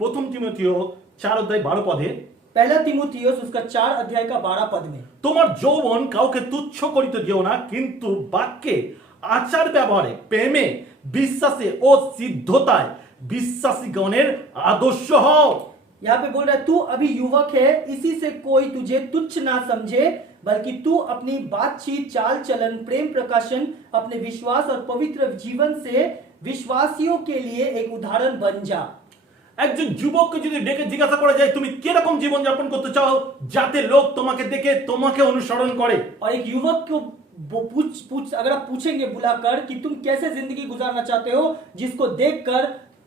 প্রথম তিমথিও 4:12 पहला तिमोथियुस उसका 4:12 में, তোমার যৌবন কাউকে তুচ্ছ করিতে দিও না, কিন্তু বাক্যে, আচার ব্যবহারে, প্রেমে, বিশ্বাসে ও সিদ্ধতায় বিশ্বাসীগণের আদর্শ হও। यहाँ पे बोल रहा है तू अभी युवक है, इसी से कोई तुझे तुच्छ ना समझे, बल्कि तू अपनी बातचीत, चाल चलन, प्रेम प्रकाशन, अपने विश्वास और पवित्र जीवन से विश्वासियों के लिए एक उदाहरण बन जा। একজন যুবককে যদি ডেকে জিজ্ঞাসা করা যায় তুমি কিরকম জীবন যাপন করতে চাও যাতে লোক তোমাকে দেখে তোমাকে অনুসরণ করে, और एक युवक को अगर आप पूछेंगे बुलाकर कि तुम कैसे जिंदगी गुजारना चाहते हो, जिसको देखकर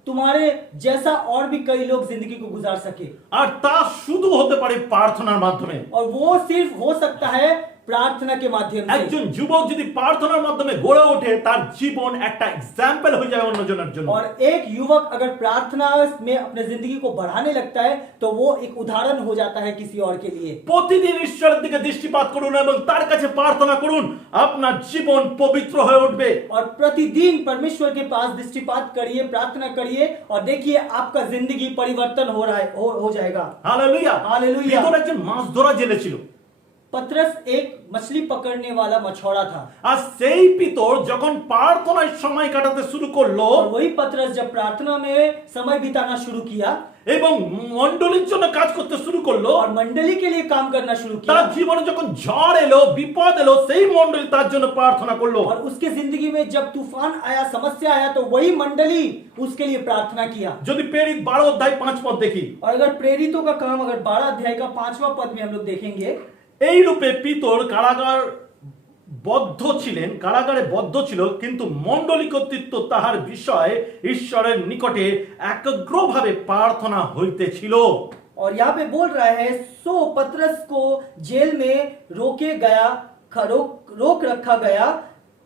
तुम्हारे जैसा और भी कई लोग जिंदगी को गुजार सके, আর তা শুধু হতে পারে প্রার্থনার মাধ্যমে। और वो सिर्फ हो सकता है प्रार्थना के माध्यम से। একজন যুবক যদি প্রার্থনার মাধ্যমে গড়ে ওঠে তার জীবন একটা এক্সাম্পল হয়ে যায় অন্যজনের জন্য। और एक युवक अगर प्रार्थना में अपने जिंदगी को बढ़ाने लगता है तो वो एक उदाहरण हो जाता है किसी और के लिए। প্রতিদিন ঈশ্বরের দিকে দৃষ্টিপাত করুন এবং তার কাছে প্রার্থনা করুন, আপনার জীবন পবিত্র হয়ে উঠবে। और प्रतिदिन परमेश्वर के पास दृष्टिपात करिए, प्रार्थना करिए, और देखिए आपका जिंदगी परिवर्तन हो रहा है, हो जाएगा। হালেলুয়া। हालेलुया। পিতর একজন মাছ ধরা জেলে ছিল। पतरस एक मछली पकड़ने वाला मछुआरा था, আর সেই পিতর যখন প্রার্থনায় সময় কাটাতে শুরু করলো और वही पतरस जब प्रार्थना में समय बिताना शुरू किया, এবং মণ্ডলীর জন্য কাজ করতে শুরু করলো। और मंडली के लिए काम करना शुरू তার किया। জীবনে যখন ঝড় এলো, বিপদ এলো, সেই মণ্ডলী তার জন্য প্রার্থনা করলো। और उसके जिंदगी में जब तूफान आया, समस्या आया, तो वही मंडली उसके लिए प्रार्थना किया। যদি প্রেরিত 12 অধ্যায় 5 পদ দেখি, और अगर प्रेरितों का काम अगर 12 अध्याय का 5वां पद में हम लोग देखेंगे, এই রূপে পিতর কারাগার বদ্ধ ছিলেন, কারাগারে বদ্ধ ছিল, কিন্তু মণ্ডলী কর্তৃত্ব তাহার বিষয়ে ঈশ্বরের নিকটে একাগ্রভাবে প্রার্থনা হইতেছিল। और यहाँ पे बोल रहा है, सो पतरस को जेल में रोक रखा गया।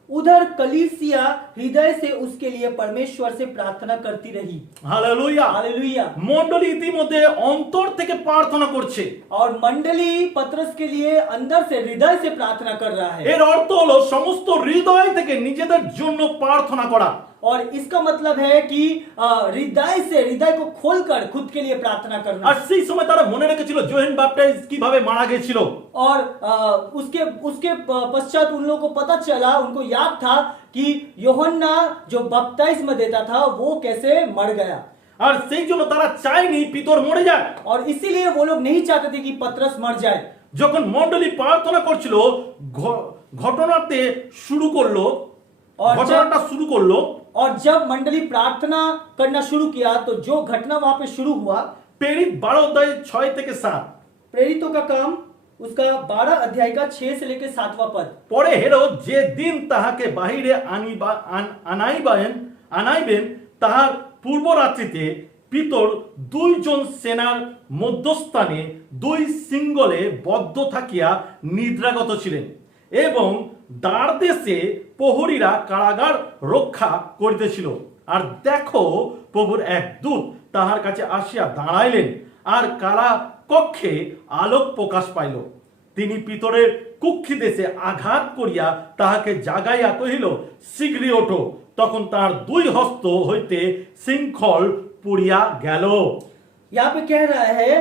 उधर कलीसिया हृदय से उसके लिए परमेश्वर से प्रार्थना करती रही। हालेलुया। हालेलुया। মণ্ডলী ইতিমধ্যে অন্তর থেকে প্রার্থনা করছে। और मंडली पतरस के लिए अंदर से, हृदय से प्रार्थना कर रहा है। এর অর্থ হলো সমস্ত হৃদয় থেকে নিজেদের জন্য প্রার্থনা করা। और इसका मतलब है कि हृदय से, हृदय को खोलकर खुद के लिए प्रार्थना करना। আর সেই সময় তারা মনে রেখেছিল যোহেন বাপ্টাইজ কিভাবে মারা গেছিল। और उसके पश्चात उन लोगों को पता चला, उनको याद था कि यूहन्ना जो बपतिस्म देता था वो कैसे मर गया। আর সেই জন্য তারা চায়নি পিতর মরে যায়। और इसीलिए वो लोग नहीं चाहते थे कि पतरस मर जाए। যখন মণ্ডলী প্রার্থনা করছিল, ঘটনাতে শুরু করলো, ঘটনাটা শুরু করলো। और जब मंडली प्रार्थना करना शुरू किया, तो जो घटना वहां पे शुरू हुआ, প্রেরিত 12 অধ্যায় 6 থেকে 7, प्रेरितों का काम उसका 12 अध्याय का 6 से लेकर 7वां पद। পরে হেরোদ যে দিন তাহাকে বাহিরে আনাইবেন তাহার পূর্ব রাত্রিতে পিতর 2 জন সেনার মধ্যস্থানে 2 সিঙ্গলে বদ্ধ থাকিয়া নিদ্রাগত ছিলেন এবং দ্বার দেশে প্রহরীরা কারাগার রক্ষা করিতেছিল। আর দেখো, প্রভুর এক দূত তাহার কাছে আসিয়া দাঁড়াইলেন, আর কারা কক্ষে আলোক প্রকাশ পাইল। তিনি পিতরের কুক্ষি দেশে আঘাত করিয়া তাহাকে জাগাইয়া কহিল, শীঘ্রই ওঠো। তখন তার 2 হস্ত হইতে শৃঙ্খল পুড়িয়া গেল। यहाँ पे कह रहा है,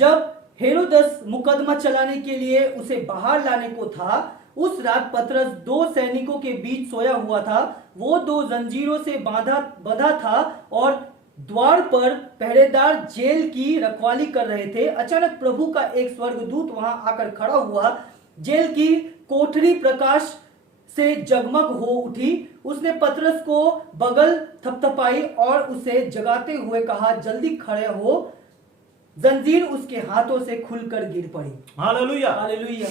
जब हेरोदस मुकदमा चलाने के लिए उसे बाहर लाने को था, उस रात पतरस 2 सैनिकों के बीच सोया हुआ था। वो 2 जंजीरों से बंधा था और द्वार पर पहरेदार जेल की रखवाली कर रहे थे। अचानक प्रभु का एक स्वर्गदूत वहां आकर खड़ा हुआ। जेल की कोठरी प्रकाश से जगमग हो उठी। उसने पतरस को बगल थपथपाई और उसे जगाते हुए कहा, जल्दी खड़े हो। जंजीर उसके हाथों से खुलकर गिर पड़ी। हालेलुया। हालेलुया।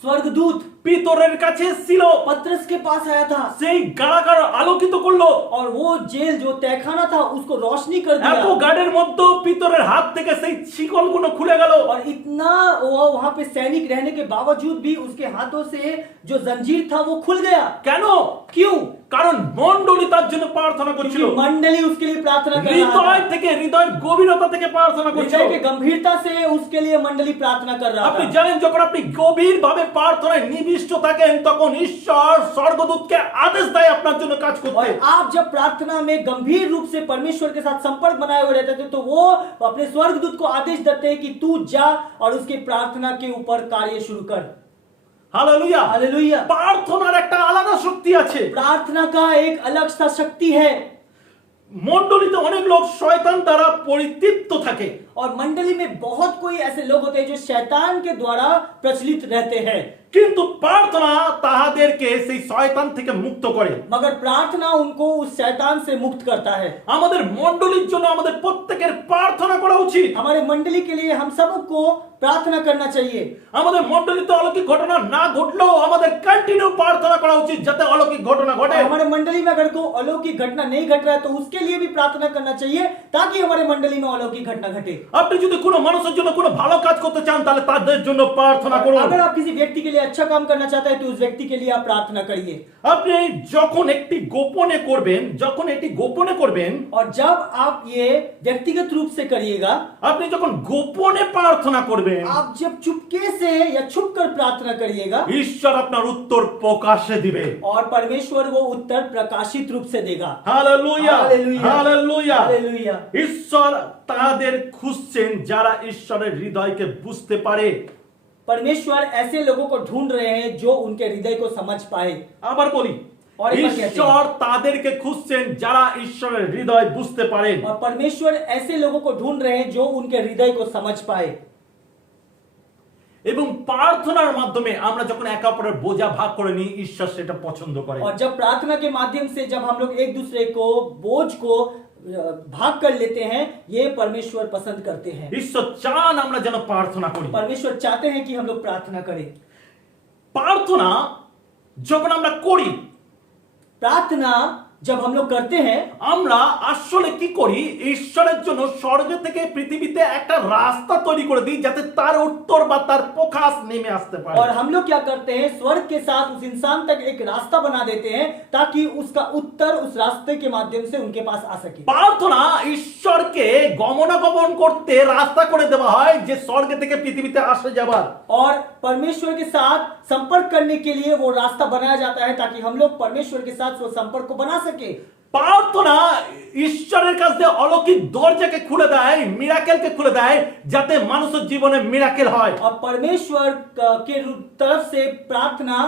স্বর্গদূত পিতরের কাছে ছিল, पतरस के पास आया था সেই কারাগার আলোকিত করলো। और वो जेल जो तहखाना था उसको रोशनी कर এত दिया। গার্ডের মধ্যে পিতরের হাত থেকে সেই শিকলগুলো খুলে গেল। और इतना वो वहां पे सैनिक रहने के बावजूद भी उसके हाथों से जो जंजीर था वो खुल गया। কেন? क्यों? কারণ মণ্ডলী তার জন্য প্রার্থনা করছিল। क्योंकि मंडली उसके लिए प्रार्थना कर रहा হৃদয় था। থেকে, হৃদয়ের গভীরতা থেকে প্রার্থনা করছিল। हृदय के गंभीरता से उसके लिए मंडली प्रार्थना कर रहा আপনি था। জানেন, যখন আপনি গভীরভাবে প্রার্থনায় নিবিষ্ট থাকেন, তখন ঈশ্বর স্বর্গদূতকে আদেশ দেয় আপনার জন্য কাজ করতে। और आप जब प्रार्थना में गंभीर रूप से परमेश्वर के साथ संपर्क बनाए हुए रहते थे, तो वो अपने स्वर्गदूत को आदेश देते हैं कि तू जा और उसकी प्रार्थना के ऊपर कार्य शुरू कर। हालेलुया। हालेलुया। প্রার্থনার একটা আলাদা শক্তি আছে। प्रार्थना का एक अलग सा शक्ति है। মণ্ডলীতে অনেক লোক শয়তান দ্বারা পরিতৃপ্ত থাকে। और मंडली में बहुत कोई ऐसे लोग होते हैं जो शैतान के द्वारा प्रचलित रहते हैं, কিন্তু প্রার্থনা তাহাদেরকে সেই শয়তান থেকে মুক্ত করে। मगर प्रार्थना उनको उस शैतान से मुक्त करता है। আমাদের মণ্ডলীর জন্য আমাদের প্রত্যেকের প্রার্থনা করা উচিত। हमारे मंडली के लिए हम सबको प्रार्थना करना चाहिए। আমাদের মণ্ডলীতে অলৌকিক ঘটনা না ঘটলেও আমাদের কন্টিনিউ প্রার্থনা করা উচিত যাতে অলৌকিক ঘটনা ঘটে। हमारे मंडली में अगर कोई अलौकिक घटना नहीं घट रहा है, तो उसके लिए भी प्रार्थना करना चाहिए, ताकि हमारे मंडली में अलौकिक घटना घटे। আপনি যদি কোনো মানুষের জন্য কোনো ভালো কাজ করতে চান, তাহলে তাদের জন্য প্রার্থনা করুন। अगर आप किसी व्यक्ति के लिए अच्छा काम करना चाहते हैं, तो उस व्यक्ति के लिए आप प्रार्थना करिए। আপনি যখন একটি গোপনে করবেন, যখন এটি গোপনে করবেন, और जब आप ये व्यक्तिगत रूप से करिएगा, আপনি যখন গোপনে প্রার্থনা করবেন, आप जब चुपके से या छुप कर प्रार्थना करिएगा, ঈশ্বর আপনার উত্তর প্রকাশে দিবে। और परमेश्वर वो उत्तर प्रकाशित रूप से देगा। হালেলুয়া। हालेलुया। হালেলুয়া। हालेलुया। ঈশ্বর তাদের খুঁজছেন যারা ঈশ্বরের হৃদয়কে বুঝতে পারে। परमेश्वर ऐसे लोगों को ढूंढ रहे हैं जो उनके हृदय को समझ पाए। আবার বলি, और एक बार कहते हैं, ঈশ্বর তাদেরকে খুঁজছেন যারা ঈশ্বরের হৃদয় বুঝতে পারেন। और परमेश्वर ऐसे लोगों को ढूंढ रहे हैं जो उनके हृदय को समझ पाए। এবং প্রার্থনার মাধ্যমে আমরা যখন একে অপরের বোঝা ভাগ করে নিই, ঈশ্বর সেটা পছন্দ করেন। और जब प्रार्थना के माध्यम से जब हम लोग एक दूसरे को बोझ को भाग कर लेते हैं, ये परमेश्वर पसंद करते हैं। ঈশ্বর চান আমরা যেন প্রার্থনা করি। परमेश्वर चाहते हैं कि हम लोग प्रार्थना करें। প্রার্থনা যখন আমরা করি, प्रार्थना जब हम लोग करते हैं, আমরা আসলে কি করি, ঈশ্বরের জন্য স্বর্গ থেকে পৃথিবীতে একটা রাস্তা তৈরি করে দিই যাতে তার উত্তর বা তার প্রকাশ নেমে আসতে পারে। और हम लोग क्या करते हैं, स्वर्ग के साथ उस इंसान तक एक रास्ता बना देते हैं ताकि उसका उत्तर उस रास्ते के माध्यम से उनके पास आ सके। প্রার্থনা ঈশ্বরকে গমনাগমন করতে রাস্তা করে দেওয়া হয়, যে স্বর্গ থেকে পৃথিবীতে আসে যাবার। और परमेश्वर के साथ संपर्क करने के लिए वो रास्ता बनाया जाता है ताकि हम लोग परमेश्वर के साथ वो संपर्क को बना सके। প্রার্থনা ঈশ্বরের কাছে অলৌকিক দরজাকে খুলে দেয়, মিরাকেলকে খুলে দেয়, যাতে মানুষের জীবনে মিরাকেল হয়। और परमेश्वर के तरफ से प्रार्थना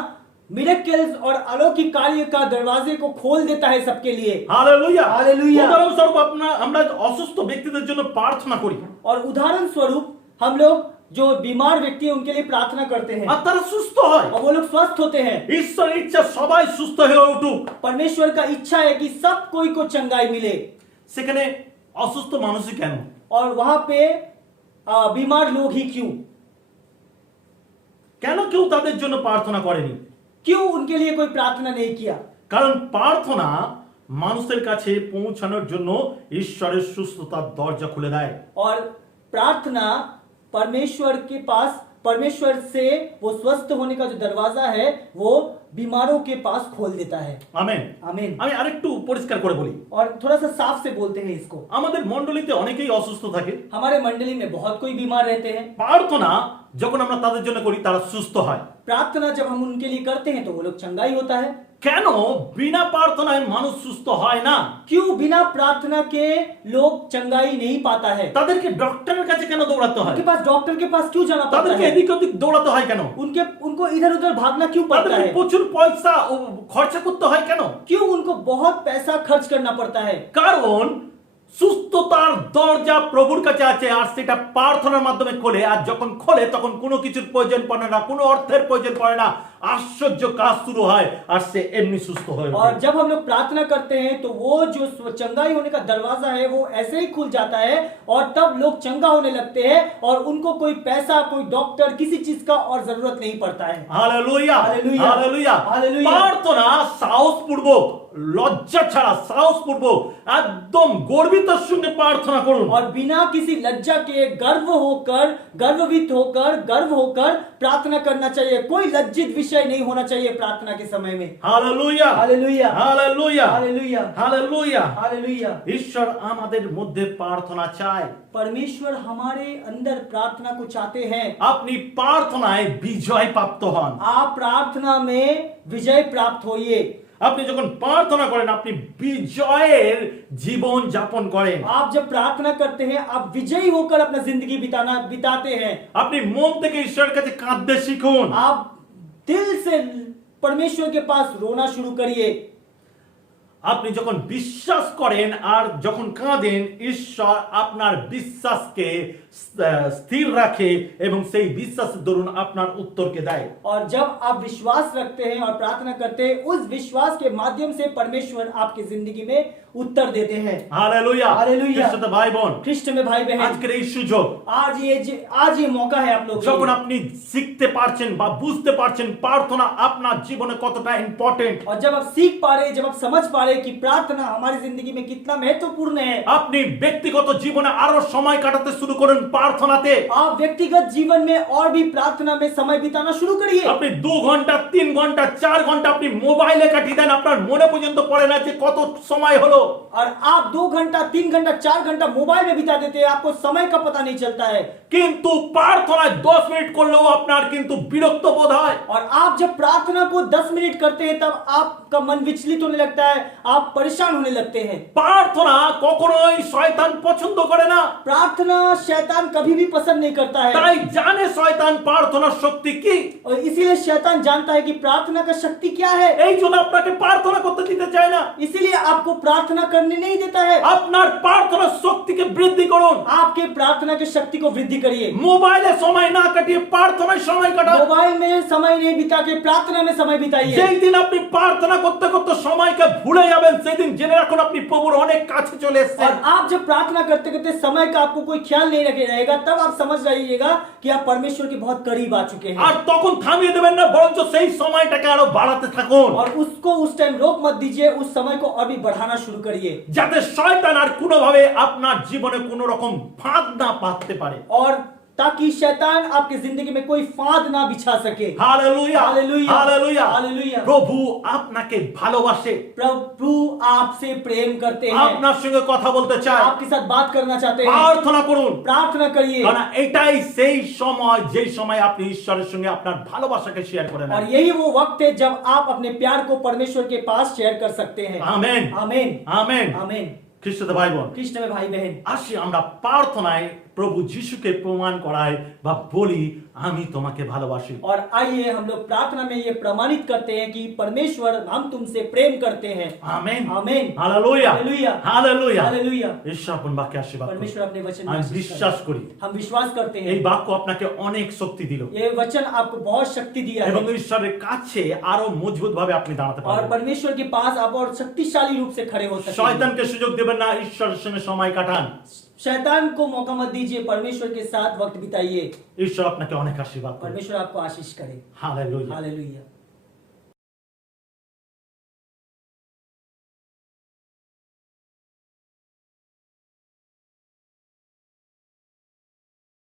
मिरेकल्स और अलौकिक कार्य का दरवाजे को खोल देता है सबके लिए। Hallelujah hallelujah. উদাহরণস্বরূপ আমরা অসুস্থ ব্যক্তিদের জন্য প্রার্থনা করি, और उदाहरण स्वरूप हम लोग जो बीमार व्यक्ति है उनके लिए प्रार्थना करते हैं আর তারা সুস্থ হয়। और वो लोग स्वस्थ होते हैं। ঈশ্বরের ইচ্ছা সবাই সুস্থ হয়ে উঠুক। परमेश्वर का इच्छा है कि सब कोई को चंगाई मिले। সেখানে অসুস্থ মানুষই কেন? और वहां पे बीमार लोग ही क्यों কেন কেউ তাদের জন্য প্রার্থনা করেনি? क्यों उनके लिए कोई प्रार्थना नहीं किया? কারণ প্রার্থনা মানুষের কাছে পৌঁছানোর জন্য ঈশ্বরের সুস্থতার দরজা খুলে দেয়। और प्रार्थना परमेश्वर के पास, परमेश्वर से वो स्वस्थ होने का जो दरवाजा है वो बीमारों के पास खोल देता है। আমেন। आमीन। আমি আরেকটু পরিষ্কার করে বলি, और थोड़ा सा साफ से बोलते हैं इसको। আমাদের মণ্ডলীতে অনেকেই অসুস্থ থাকে। हमारे मंडली में बहुत कोई बीमार रहते हैं। প্রার্থনা যখন আমরা তাদের জন্য করি তারা সুস্থ হয়। प्रार्थना जब हम उनके लिए करते हैं तो वो लोग चंगाई होता है। কেন বিনা প্রার্থনায় মানুষ সুস্থ হয় না? क्यों बिना प्रार्थना के लोग चंगाई नहीं पाता है? তাদেরকে ডক্টরের কাছে কেন দৌড়াতে হয়? उनके पास डॉक्टर के पास क्यों जाना पड़ता তাদেরকে है? এদিক ওদিক দৌড়াতে হয় কেন? उनको इधर उधर भागना क्यों पड़ता তাদেরকে है? প্রচুর পয়সা খরচা করতে হয় কেন? क्यों उनको बहुत पैसा खर्च करना पड़ता है? কারণ সুস্থতার দরজা প্রভুর কাছে আছে, আর সেটা প্রার্থনার মাধ্যমে খোলে। আর যখন খোলে তখন কোনো কিছুর প্রয়োজন পড়ে না, কোনো অর্থের প্রয়োজন পড়ে না, আশ্চর্য কাজ শুরু হয় আর সে এমনি সুস্থ হয়ে और ওঠে। जब हम लोग प्रार्थना करते हैं तो वो जो चंगाई होने का दरवाजा है वो ऐसे ही खुल जाता है और तब लोग चंगा होने लगते हैं और उनको कोई पैसा, कोई डॉक्टर, किसी चीज का और जरूरत नहीं पड़ता है। Hallelujah hallelujah. হালেলুয়া। হালেলুয়া। প্রার্থনা সাহসপূর্বক, লজ্জা ছাড়া সাহসপূর্বক একদম গর্বিতার সঙ্গে প্রার্থনা করুন। और बिना किसी लज्जा के गर्वित होकर प्रार्थना करना चाहिए। कोई लज्जित विषय नहीं होना चाहिए प्रार्थना के समय में। Hallelujah hallelujah. Hallelujah hallelujah. Hallelujah. Hallelujah. ঈশ্বর আমাদের মধ্যে প্রার্থনা চায়। परमेश्वर हमारे अंदर प्रार्थना को चाहते हैं। আপনি প্রার্থনায় বিজয় প্রাপ্ত হন। आप प्रार्थना में विजय प्राप्त होइए। আপনি যখন প্রার্থনা করেন আপনি বিজয়ের জীবন যাপন করেন। आप जब प्रार्थना करते हैं आप विजयी होकर अपना जिंदगी बिताते हैं। আপনি মন থেকে ঈশ্বরের কাছে কাঁদতে শিখুন। आप दिल से परमेश्वर के पास रोना शुरू करिए। আপনি যখন বিশ্বাস করেন আর যখন কাঁদেন, ঈশ্বর আপনার বিশ্বাসকে স্থির রাখে এবং সেই বিশ্বাসের দরুন আপনার উত্তরকে দেয়। और जब आप विश्वास रखते हैं और प्रार्थना करते हैं, उस विश्वास के माध्यम से परमेश्वर आपकी जिंदगी में उत्तर देते हैं। Hallelujah hallelujah. খ্রিস্টতে ভাই বোন, ख्रिस्ट में भाई बहन, আজকের এই সুযোগ, आज ये मौका है आप लोग যখন আপনি শিখতে পারছেন বা বুঝতে পারছেন প্রার্থনা আপনার জীবনে কতটা ইম্পর্টেন্ট, और जब आप सीख पा रहे, जब आप समझ पा रहे कि प्रार्थना हमारी जिंदगी में कितना महत्वपूर्ण है, আপনি ব্যক্তিগত জীবনে আরো সময় কাটাতে শুরু করুন প্রার্থনাতে। आप व्यक्तिगत जीवन में और भी प्रार्थना में समय बिताना शुरू करिए। আপনি 2 ঘন্টা 3 ঘন্টা 4 ঘন্টা আপনি মোবাইলে কাটিয়ে দেন, আপনার মনে পর্যন্ত পড়ে না যে কত সময় হলো। और आप 2 घंटा 3 घंटा 4 घंटा मोबाइल में बिता देते हैं, आपको समय का पता नहीं चलता है। কিন্তু প্রার্থনায় 10 মিনিট করলেও আপনার কিন্তু বিরক্ত বোধ হয়। और आप जब प्रार्थना को 10 मिनट करते हैं तब आपका मन विचलित होने लगता है, आप परेशान होने लगते हैं। প্রার্থনা কখনোই শয়তান পছন্দ করে না। प्रार्थना शैतान कभी भी पसंद नहीं करता है, তাই জানে শয়তান প্রার্থনার শক্তি কি। और इसीलिए शैतान जानता है कि प्रार्थना का शक्ति क्या है। এই জন্য আপনাকে প্রার্থনা করতে দিতে চায় না। इसीलिए आपको प्रार्थना करने नहीं देता है। আপনার প্রার্থনার শক্তিকে বৃদ্ধি করুন। आपके प्रार्थना की शक्ति को वृद्धि करिए। মোবাইলে সময় না কাটিয়ে প্রার্থনায় সময় কাটান। मोबाइल में समय नहीं बिता के प्रार्थना में समय बिताइए। যেই দিন আপনি প্রার্থনা করতে করতে সময়কে ভুলে যাবেন, সেই দিন জেনে রাখুন আপনি প্রভুর অনেক কাছে চলে और এসেছেন। आप जब प्रार्थना करते करते समय का आपको कोई ख्याल नहीं रखे रहेगा, तब आप समझ जाइएगा कि आप परमेश्वर के बहुत करीब आ चुके हैं। আর তখন থামিয়ে দেবেন না, বরঞ্চ সেই সময়টাকে আরো বাড়াতে থাকুন, और उसको उस टाइम रोक मत दीजिए, उस समय को अभी बढ़ाना शुरू करिए, যাতে শয়তান আর কোনোভাবে আপনার জীবনে কোনো রকম ফাঁদ না পাততে পারে। और ताकि शैतान आपकी जिंदगी में कोई फांद ना बिछा सके। Hallelujah, hallelujah, hallelujah. हालेलुया। প্রভু আপনাকে ভালোবাসে, प्रभु आपसे प्रेम करते हैं, আপনার সঙ্গে কথা বলতে চায়। आपके साथ बात करना चाहते हैं। প্রার্থনা করুন, प्रार्थना करिए, কারণ এটাই সেই সময় যেই সময় আপনি ঈশ্বরের সঙ্গে আপনার ভালোবাসাকে শেয়ার করে और নেন। यही वो वक्त है जब आप अपने प्यार को परमेश्वर के पास शेयर कर सकते हैं। আমেন, आमीन, আমেন। आमीन। খ্রিস্টদের ভাই বোন, कृष्ण में भाई बहन, আসি আমরা প্রার্থনায় প্রভু যিশুকে প্রমাণ করাই বা বলি আমি তোমাকে ভালোবাসি। और आइए हम लोग प्रार्थना में ये प्रमाणित करते हैं कि परमेश्वर हम तुमसे प्रेम करते हैं। আমেন, आमीन, হালেলুয়া, हालेलुया, হালেলুয়া। हालेलुया। ঈশ্বর আপন বাক্যে আশীর্বাদ করুন। परमेश्वर अपने वचन में আমি आशीष বিশ্বাস करे। করি हम विश्वास करते এই हैं বাক্য আপনাকে অনেক শক্তি দিল ये वचन आपको बहुत शक्ति दिया এবং है, ঈশ্বরের কাছে আরো মজবুত ভাবে আপনি দাঁড়াতে और পারবেন। परमेश्वर के पास आप और शक्तिशाली रूप से खड़े हो सकते हैं। শয়তানকে সুযোগ দেবেন না, ঈশ্বরের সঙ্গে সময় কাটান। शैतान को मौका मत दीजिए, परमेश्वर के साथ वक्त बिताइए। ঈশ্বর আপনাকে অনেক আশীর্বাদ করুন। परमेश्वर आपको आशीष करे। হালেলুয়া। हालेलुया।